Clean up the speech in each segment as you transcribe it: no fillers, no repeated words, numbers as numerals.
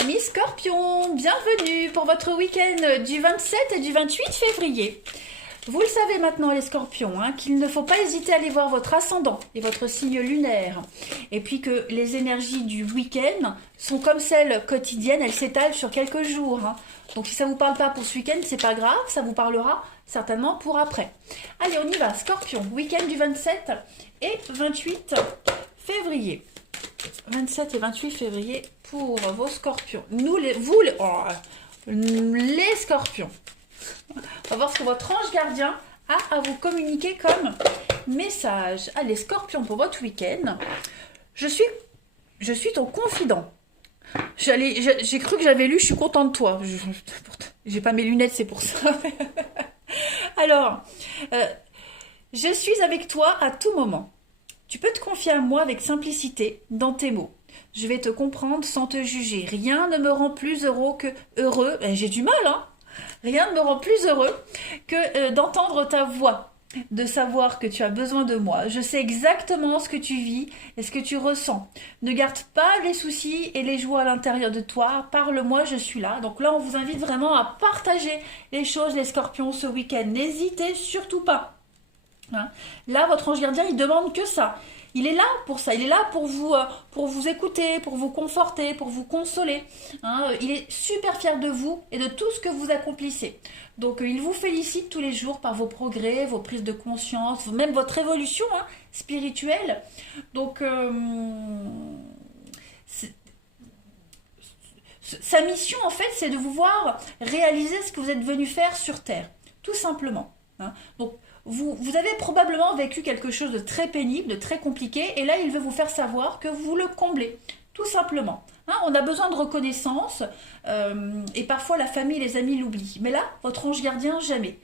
Amis Scorpions, bienvenue pour votre week-end du 27 et du 28 février. Vous le savez maintenant les Scorpions, qu'il ne faut pas hésiter à aller voir votre ascendant et votre signe lunaire. Et puis que les énergies du week-end sont comme celles quotidiennes, elles s'étalent sur quelques jours. Donc si ça ne vous parle pas pour ce week-end, c'est pas grave, ça vous parlera certainement pour après. Allez, on y va, Scorpion, week-end du 27 et 28 février. 27 et 28 février pour vos Scorpions. Les Scorpions. On va voir ce que votre ange gardien a à vous communiquer comme message. Allez, Scorpion, pour votre week-end. Je suis ton confident. J'ai cru que j'avais lu, je suis contente de toi. J'ai pas mes lunettes, c'est pour ça. Alors, je suis avec toi à tout moment. Tu peux te confier à moi avec simplicité dans tes mots. Je vais te comprendre sans te juger. Rien ne me rend plus heureux. J'ai du mal, Rien ne me rend plus heureux que d'entendre ta voix, de savoir que tu as besoin de moi. Je sais exactement ce que tu vis et ce que tu ressens. Ne garde pas les soucis et les joies à l'intérieur de toi. Parle-moi, je suis là. Donc là, on vous invite vraiment à partager les choses, les Scorpions, ce week-end. N'hésitez surtout pas. Là, votre ange gardien, il demande que ça. Il est là pour ça. Il est là pour vous écouter, pour vous conforter, pour vous consoler. Il est super fier de vous et de tout ce que vous accomplissez. Donc, il vous félicite tous les jours par vos progrès, vos prises de conscience, même votre évolution spirituelle. Donc, sa mission, en fait, c'est de vous voir réaliser ce que vous êtes venu faire sur Terre. Tout simplement. Donc, vous avez probablement vécu quelque chose de très pénible, de très compliqué, et là, il veut vous faire savoir que vous le comblez, tout simplement. On a besoin de reconnaissance, et parfois la famille et les amis l'oublient. Mais là, votre ange gardien, jamais.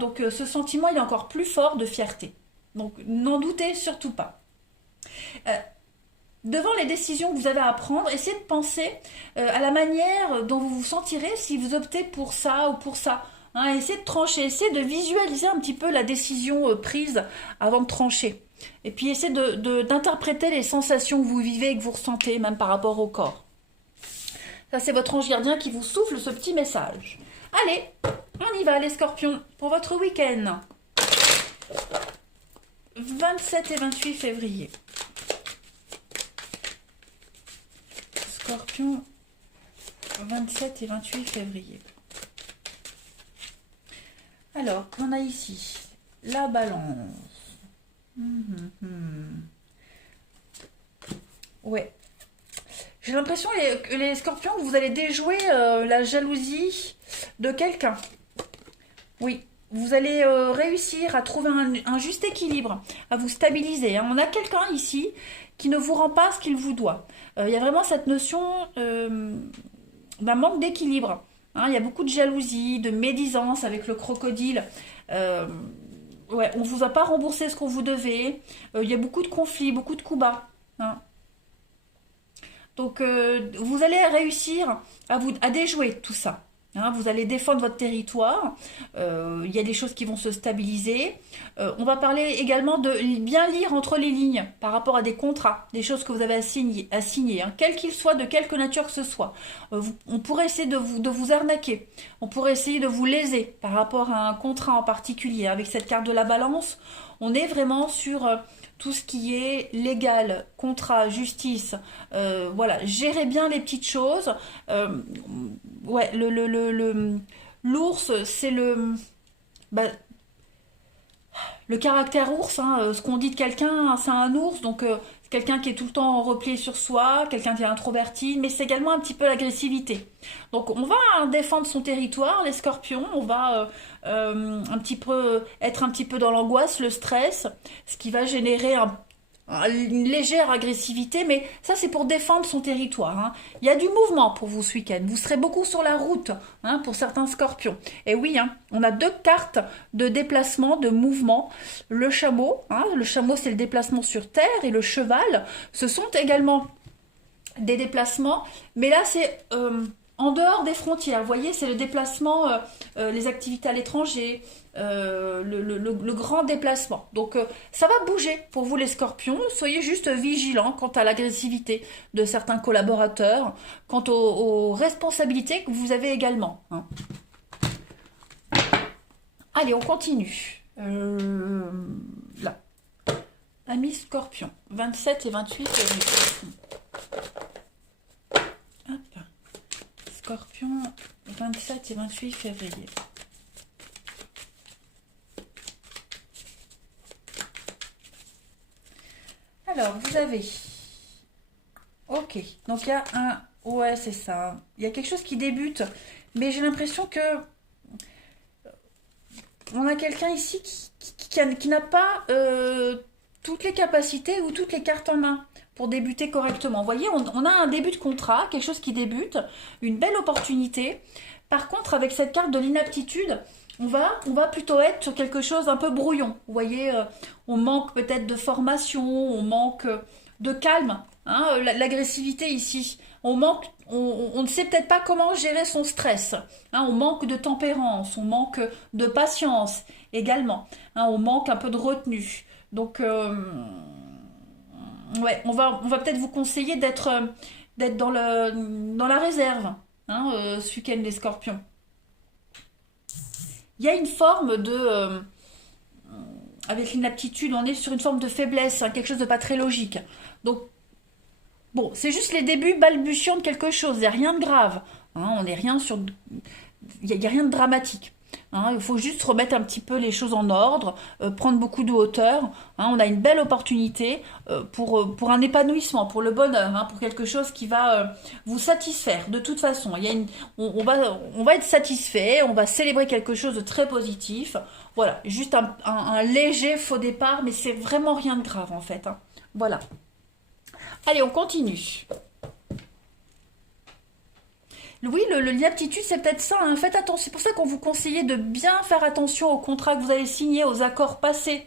Donc, ce sentiment, il est encore plus fort de fierté. Donc, n'en doutez surtout pas. Devant les décisions que vous avez à prendre, essayez de penser à la manière dont vous vous sentirez si vous optez pour ça ou pour ça. Essayez de trancher, essayez de visualiser un petit peu la décision prise avant de trancher. Et puis essayez d'interpréter les sensations que vous vivez et que vous ressentez, même par rapport au corps. Ça, c'est votre ange gardien qui vous souffle ce petit message. Allez, on y va les Scorpions, pour votre week-end. 27 et 28 février. Scorpion, 27 et 28 février. Alors, on a ici la balance. Ouais. J'ai l'impression que les Scorpions, vous allez déjouer la jalousie de quelqu'un. Oui, vous allez réussir à trouver un juste équilibre, à vous stabiliser. On a quelqu'un ici qui ne vous rend pas ce qu'il vous doit. Il y a vraiment cette notion d'un manque d'équilibre. Il y a beaucoup de jalousie, de médisance avec le crocodile. On ne vous a pas remboursé ce qu'on vous devait. Il y a beaucoup de conflits, beaucoup de coups bas. Donc, vous allez réussir à déjouer tout ça. Vous allez défendre votre territoire. Il y a des choses qui vont se stabiliser. On va parler également de bien lire entre les lignes par rapport à des contrats, des choses que vous avez à signer, quels qu'ils soient, de quelque nature que ce soit. On pourrait essayer de vous arnaquer. On pourrait essayer de vous léser par rapport à un contrat en particulier. Avec cette carte de la balance, on est vraiment sur tout ce qui est légal, contrat, justice. Voilà, gérez bien les petites choses. L'ours, c'est le caractère ours, ce qu'on dit de quelqu'un, c'est un ours, donc c'est quelqu'un qui est tout le temps replié sur soi, quelqu'un qui est introverti, mais c'est également un petit peu l'agressivité. Donc on va défendre son territoire, les Scorpions, on va être un petit peu dans l'angoisse, le stress, ce qui va générer une légère agressivité, mais ça c'est pour défendre son territoire. Il y a du mouvement pour vous ce week-end. Vous serez beaucoup sur la route pour certains Scorpions. Et oui, on a deux cartes de déplacement, de mouvement. Le chameau, c'est le déplacement sur terre, et le cheval, ce sont également des déplacements. Mais là c'est en dehors des frontières. Vous voyez, c'est le déplacement, les activités à l'étranger, le grand déplacement. Donc, ça va bouger pour vous les scorpions. Soyez juste vigilants quant à l'agressivité de certains collaborateurs, quant aux responsabilités que vous avez également, hein. Allez, on continue. Là. Amis scorpions, 27 et 28 février. Hop. Scorpion, 27 et 28 février. Alors, vous avez... Ok, donc il y a un... Ouais, c'est ça. Il y a quelque chose qui débute, mais j'ai l'impression que... On a quelqu'un ici qui n'a pas toutes les capacités ou toutes les cartes en main pour débuter correctement. Vous voyez, on a un début de contrat, quelque chose qui débute, une belle opportunité. Par contre, avec cette carte de l'inaptitude, on va plutôt être sur quelque chose un peu brouillon. Vous voyez, on manque peut-être de formation, on manque de calme, hein, l'agressivité ici. On ne sait peut-être pas comment gérer son stress, hein, on manque de tempérance, on manque de patience également, hein, on manque un peu de retenue. Donc, ouais, on va peut-être vous conseiller d'être dans la réserve, hein, ce week-end les scorpions. Il y a une forme de... avec l'inaptitude, on est sur une forme de faiblesse, hein, quelque chose de pas très logique. Donc, bon, c'est juste les débuts balbutiants de quelque chose, il n'y a rien de grave, hein, on n'est rien sur... Il n'y a rien de dramatique. Hein, il faut juste remettre un petit peu les choses en ordre, prendre beaucoup de hauteur. Hein, on a une belle opportunité pour un épanouissement, pour le bonheur, hein, pour quelque chose qui va vous satisfaire. De toute façon, on va être satisfait, on va célébrer quelque chose de très positif. Voilà, juste un léger faux départ, mais c'est vraiment rien de grave en fait, hein. Voilà. Allez, on continue. Oui, l'inaptitude, c'est peut-être ça, hein. Faites attention. C'est pour ça qu'on vous conseillait de bien faire attention aux contrats que vous allez signer, aux accords passés.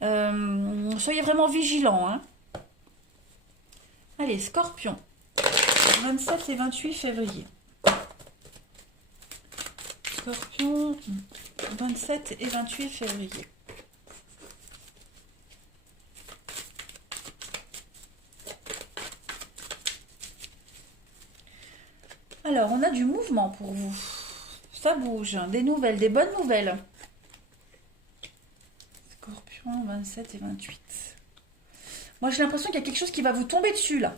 Soyez vraiment vigilants, hein. Allez, Scorpion. 27 et 28 février. Scorpion, 27 et 28 février. Alors, on a du mouvement pour vous. Ça bouge, hein. Des nouvelles, des bonnes nouvelles. Scorpion, 27 et 28. Moi, j'ai l'impression qu'il y a quelque chose qui va vous tomber dessus, là.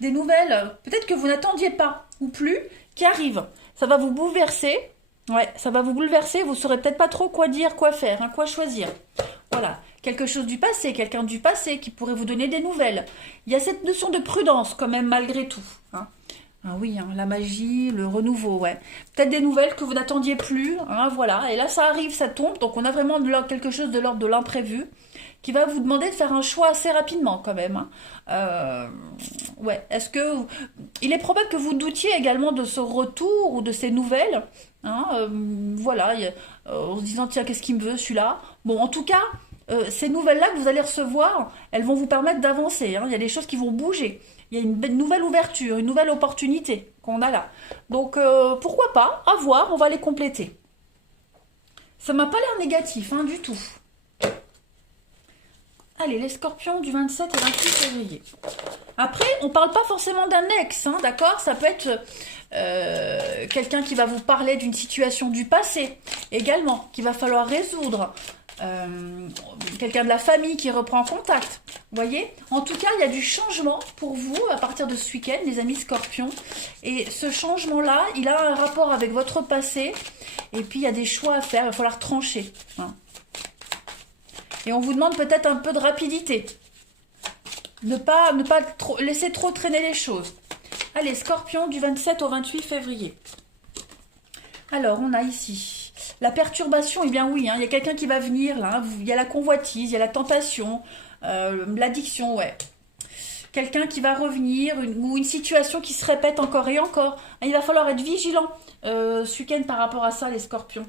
Des nouvelles, peut-être que vous n'attendiez pas, ou plus, qui arrivent. Ça va vous bouleverser. Ouais, ça va vous bouleverser. Vous ne saurez peut-être pas trop quoi dire, quoi faire, hein, quoi choisir. Voilà. Quelque chose du passé, quelqu'un du passé qui pourrait vous donner des nouvelles. Il y a cette notion de prudence, quand même, malgré tout, hein. Ah oui, hein, la magie, le renouveau, ouais. Peut-être des nouvelles que vous n'attendiez plus, hein, voilà. Et là, ça arrive, ça tombe. Donc, on a vraiment quelque chose de l'ordre de l'imprévu qui va vous demander de faire un choix assez rapidement, quand même, hein. Ouais, est-ce que... Il est probable que vous doutiez également de ce retour ou de ces nouvelles, hein, voilà, en se disant, tiens, qu'est-ce qu'il me veut, celui-là? Bon, en tout cas... ces nouvelles-là que vous allez recevoir, elles vont vous permettre d'avancer, hein. Il y a des choses qui vont bouger. Il y a une nouvelle ouverture, une nouvelle opportunité qu'on a là. Donc, pourquoi pas? À voir, on va les compléter. Ça m'a pas l'air négatif, hein, du tout. Allez, les scorpions du 27 et 28 février. Après, on ne parle pas forcément d'un ex, hein, d'accord? Ça peut être quelqu'un qui va vous parler d'une situation du passé, également, qu'il va falloir résoudre. Quelqu'un de la famille qui reprend contact. Vous voyez? En tout cas, il y a du changement pour vous à partir de ce week-end, les amis scorpions. Et ce changement-là, il a un rapport avec votre passé. Et puis, il y a des choix à faire. Il va falloir trancher, hein. Et on vous demande peut-être un peu de rapidité. Ne pas laisser trop traîner les choses. Allez, scorpion du 27 au 28 février. Alors, on a ici... La perturbation, eh bien oui, hein, il y a quelqu'un qui va venir, là, hein, il y a la convoitise, il y a la tentation, l'addiction, ouais. Quelqu'un qui va revenir, ou une situation qui se répète encore et encore. Il va falloir être vigilant ce week-end par rapport à ça, les scorpions.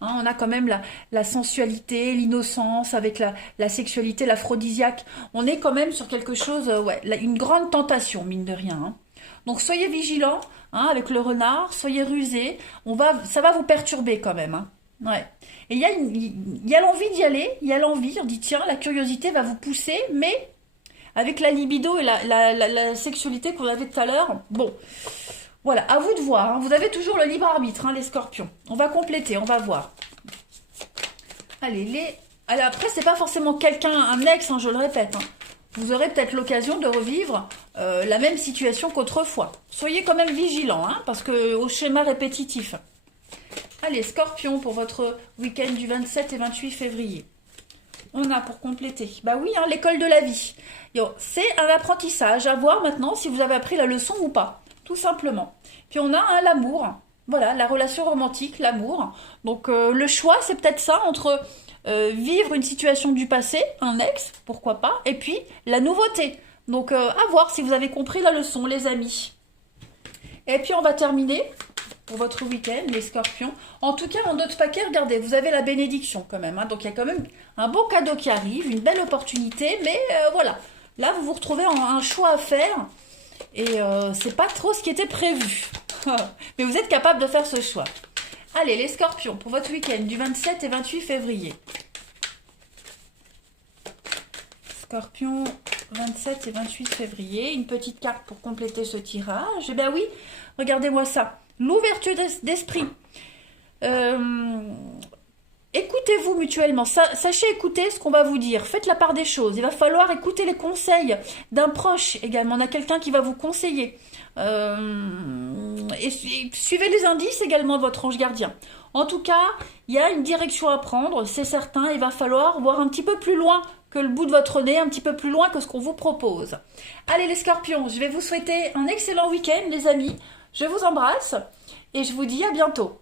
Hein, on a quand même la sensualité, l'innocence, avec la sexualité, l'aphrodisiaque. On est quand même sur quelque chose, ouais, une grande tentation, mine de rien, hein. Donc soyez vigilants, hein, avec le renard, soyez rusés, ça va vous perturber quand même, hein. Ouais. Et il y a l'envie d'y aller, il y a l'envie, on dit tiens, la curiosité va vous pousser, mais avec la libido et la sexualité qu'on avait tout à l'heure, bon, voilà, à vous de voir, hein. Vous avez toujours le libre arbitre, hein, les scorpions. On va compléter, on va voir. Allez, alors après, c'est pas forcément quelqu'un, un ex, hein, je le répète, hein. Vous aurez peut-être l'occasion de revivre la même situation qu'autrefois. Soyez quand même vigilants, hein, parce que au schéma répétitif. Allez, Scorpion, pour votre week-end du 27 et 28 février. On a pour compléter. Bah oui, hein, l'école de la vie. C'est un apprentissage. À voir maintenant si vous avez appris la leçon ou pas. Tout simplement. Puis on a hein, l'amour. Voilà, la relation romantique, l'amour. Donc le choix, c'est peut-être ça entre vivre une situation du passé, un ex, pourquoi pas, et puis la nouveauté. Donc à voir si vous avez compris la leçon, les amis. Et puis on va terminer pour votre week-end, les scorpions. En tout cas, en d'autres paquets, regardez, vous avez la bénédiction quand même. Hein, donc il y a quand même un beau cadeau qui arrive, une belle opportunité, mais voilà. Là, vous vous retrouvez en un choix à faire. Et c'est pas trop ce qui était prévu. Mais vous êtes capable de faire ce choix. Allez, les scorpions, pour votre week-end du 27 et 28 février. Scorpion, 27 et 28 février. Une petite carte pour compléter ce tirage. Eh bien oui, regardez-moi ça. L'ouverture d'esprit. Écoutez-vous mutuellement. Sachez écouter ce qu'on va vous dire. Faites la part des choses. Il va falloir écouter les conseils d'un proche également. On a quelqu'un qui va vous conseiller. Et suivez les indices également de votre ange gardien. En tout cas, il y a une direction à prendre, c'est certain. Il va falloir voir un petit peu plus loin que le bout de votre nez, un petit peu plus loin que ce qu'on vous propose. Allez les scorpions, je vais vous souhaiter un excellent week-end les amis. Je vous embrasse et je vous dis à bientôt.